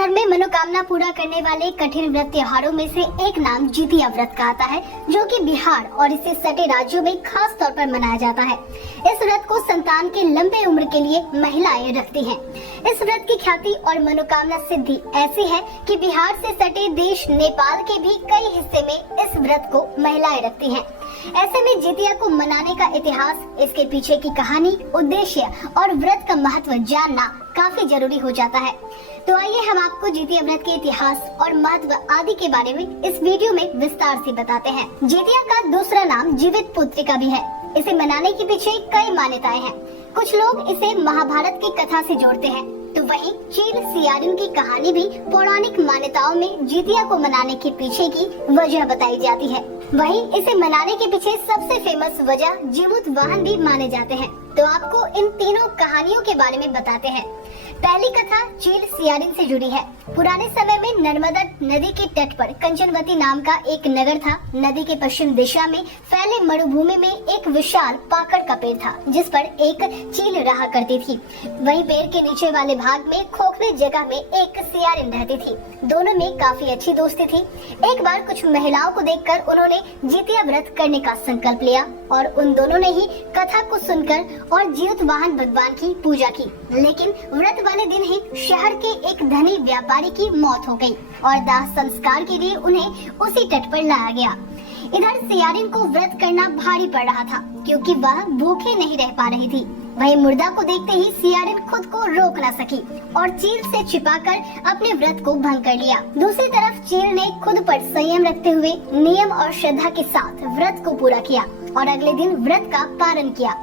धर्म में मनोकामना पूरा करने वाले कठिन व्रत त्योहारों में से एक नाम जितिया व्रत का आता है, जो कि बिहार और इससे सटे राज्यों में खास तौर पर मनाया जाता है। इस व्रत को संतान के लंबे उम्र के लिए महिलाएं रखती हैं। इस व्रत की ख्याति और मनोकामना सिद्धि ऐसी है कि बिहार से सटे देश नेपाल के भी कई हिस्से में इस व्रत को महिलाएं रखती हैं। ऐसे में जितिया को मनाने का इतिहास, इसके पीछे की कहानी, उद्देश्य और व्रत का महत्व जानना काफी जरूरी हो जाता है। तो आइए हम आपको जितिया व्रत के इतिहास और महत्व आदि के बारे में इस वीडियो में विस्तार से बताते हैं। जितिया का दूसरा नाम जीवित पुत्रिका भी है। इसे मनाने के पीछे कई मान्यताएं हैं। कुछ लोग इसे महाभारत की कथा से जोड़ते हैं, तो वहीं चील सियारिन की कहानी भी पौराणिक मान्यताओं में जितिया को मनाने के पीछे की वजह बताई जाती है। वहीं इसे मनाने के पीछे सबसे फेमस वजह जीमूत वाहन भी माने जाते हैं। तो आपको इन तीनों कहानियों के बारे में बताते हैं। पहली कथा चील सियारिन से जुड़ी है। पुराने समय में नर्मदा नदी के तट पर कंचनवती नाम का एक नगर था। नदी के पश्चिम दिशा में फैले मरुभूमि में एक विशाल पाकड़ का पेड़ था, जिस पर एक चील रहा करती थी। वहीं पेड़ के नीचे वाले भाग में खोखले जगह में एक सियारिन रहती थी। दोनों में काफी अच्छी दोस्ती थी। एक बार कुछ महिलाओं को देखकर उन्होंने जितिया व्रत करने का संकल्प लिया और उन दोनों ने ही कथा को सुनकर और जीवित वाहन भगवान की पूजा की। लेकिन व्रत वाले दिन ही शहर के एक धनी व्यापारी की मौत हो गई और दाह संस्कार के लिए उन्हें उसी तट पर लाया गया। इधर सियारिन को व्रत करना भारी पड़ रहा था, क्योंकि वह भूखे नहीं रह पा रही थी। वहीं मुर्दा को देखते ही सियारिन खुद को रोक न सकी और चील से छिपाकर अपने व्रत को भंग कर लिया। दूसरी तरफ चील ने खुद पर संयम रखते हुए नियम और श्रद्धा के साथ व्रत को पूरा किया और अगले दिन व्रत का पालन किया।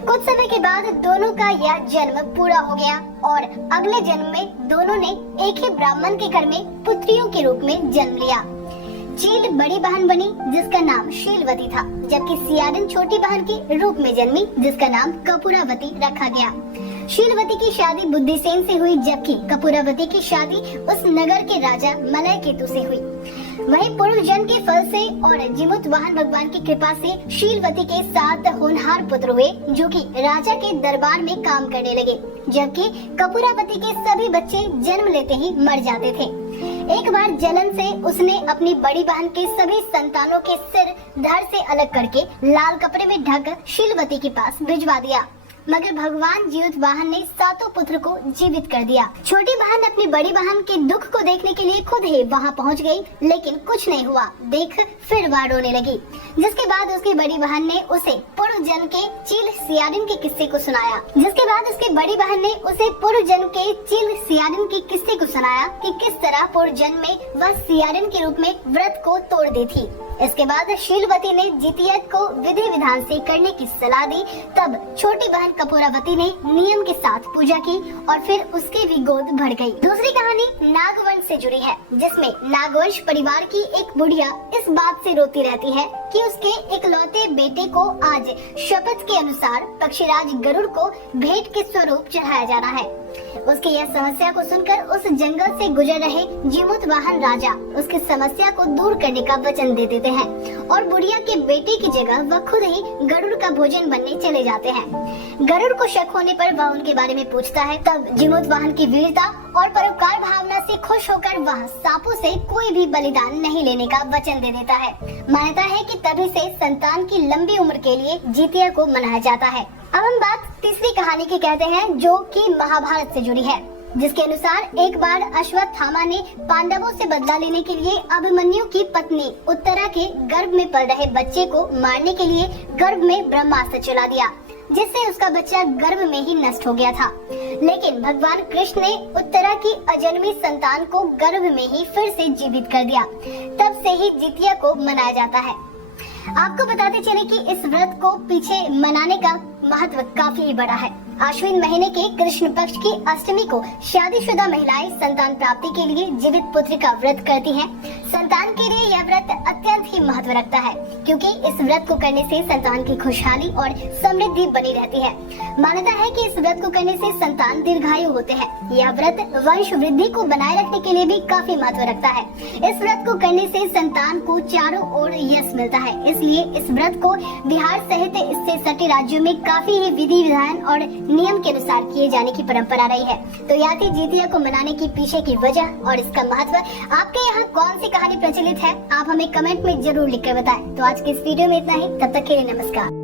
कुछ समय के बाद दोनों का यह जन्म पूरा हो गया और अगले जन्म में दोनों ने एक ही ब्राह्मण के घर में पुत्रियों के रूप में जन्म लिया। चील बड़ी बहन बनी, जिसका नाम शीलवती था, जबकि सियारिन छोटी बहन के रूप में जन्मी, जिसका नाम कपूरावती रखा गया। शीलवती की शादी बुद्धिसेन से हुई, जबकि कपूरावती की शादी उस नगर के राजा मलयकेतु से हुई। वहीं पूर्व जन्म के फल से और जीमूत वाहन भगवान की कृपा से शीलवती के 7 होनहार पुत्र हुए, जो कि राजा के दरबार में काम करने लगे, जबकि कपूरावती के सभी बच्चे जन्म लेते ही मर जाते थे। एक बार जलन से उसने अपनी बड़ी बहन के सभी संतानों के सिर धड़ से अलग करके लाल कपड़े में ढक शीलवती के पास भिजवा दिया, मगर भगवान जीवित वाहन ने 7 पुत्र को जीवित कर दिया। छोटी बहन अपनी बड़ी बहन के दुख को देखने के लिए खुद ही वहां पहुंच गई, लेकिन कुछ नहीं हुआ। देख फिर वह रोने लगी, जिसके बाद उसकी बड़ी बहन ने उसे पूर्व जन्म के चील सियारिन के किस्से को सुनाया। कि किस तरह पूर्व जन्म में वह सियारिन के रूप में व्रत को तोड़ दी थी। इसके बाद शीलवती ने जितिया को विधि विधान से करने की सलाह दी। तब छोटी बहन कपूरावती ने नियम के साथ पूजा की और फिर उसकी भी गोद भर गई। दूसरी कहानी नागवंश से जुड़ी है, जिसमें नागवंश परिवार की एक बुढ़िया इस बात से रोती रहती है कि उसके इकलौते बेटे को आज शपथ के अनुसार पक्षीराज गरुड़ को भेंट के स्वरूप चढ़ाया जाना है। उसकी यह समस्या को सुनकर उस जंगल से गुजर रहे जीमूत वाहन राजा उसकी समस्या को दूर करने का वचन दे देते हैं और बुढ़िया के बेटे की जगह वह खुद ही गरुड़ का भोजन बनने चले जाते हैं। गरुड़ को शक होने पर वह उनके बारे में पूछता है। तब जीमूत वाहन की वीरता और परोपकार भावना से खुश होकर वह सांपों से कोई भी बलिदान नहीं लेने का वचन दे देता है। मान्यता है कि तभी से संतान की लंबी उम्र के लिए जितिया को मनाया जाता है। अब हम बात तीसरी कहानी की कहते हैं, जो कि महाभारत से जुड़ी है, जिसके अनुसार एक बार अश्वत्थामा ने पांडवों से बदला लेने के लिए अभिमन्यु की पत्नी उत्तरा के गर्भ में पल रहे बच्चे को मारने के लिए गर्भ में ब्रह्मास्त्र चला दिया, जिससे उसका बच्चा गर्भ में ही नष्ट हो गया था। लेकिन भगवान कृष्ण ने उत्तरा की अजन्मी संतान को गर्भ में ही फिर से जीवित कर दिया। तब से ही जितिया को मनाया जाता है। आपको बताते चले कि इस व्रत को पीछे मनाने का महत्व काफी ही बड़ा है। आश्विन महीने के कृष्ण पक्ष की अष्टमी को शादीशुदा महिलाएं संतान प्राप्ति के लिए जीवित पुत्र का व्रत करती हैं। संतान के लिए यह व्रत अत्यंत ही महत्व रखता है, क्योंकि इस व्रत को करने से संतान की खुशहाली और समृद्धि बनी रहती है। मान्यता है कि इस व्रत को करने से संतान दीर्घायु होते हैं। यह व्रत वंश वृद्धि को बनाए रखने के लिए भी काफी महत्व रखता है। इस व्रत को करने से संतान को चारों ओर यश मिलता है, इसलिए इस व्रत को बिहार सहित इससे सटे राज्यों में काफी ही विधि विधान और नियम के अनुसार किए जाने की परंपरा रही है। तो यह थी जितिया को मनाने की पीछे की वजह और इसका महत्व। आपके यहाँ कौन सी कहानी प्रचलित है, आप हमें कमेंट में जरूर लिखकर बताएं। तो आज के इस वीडियो में इतना ही, तब तक के लिए नमस्कार।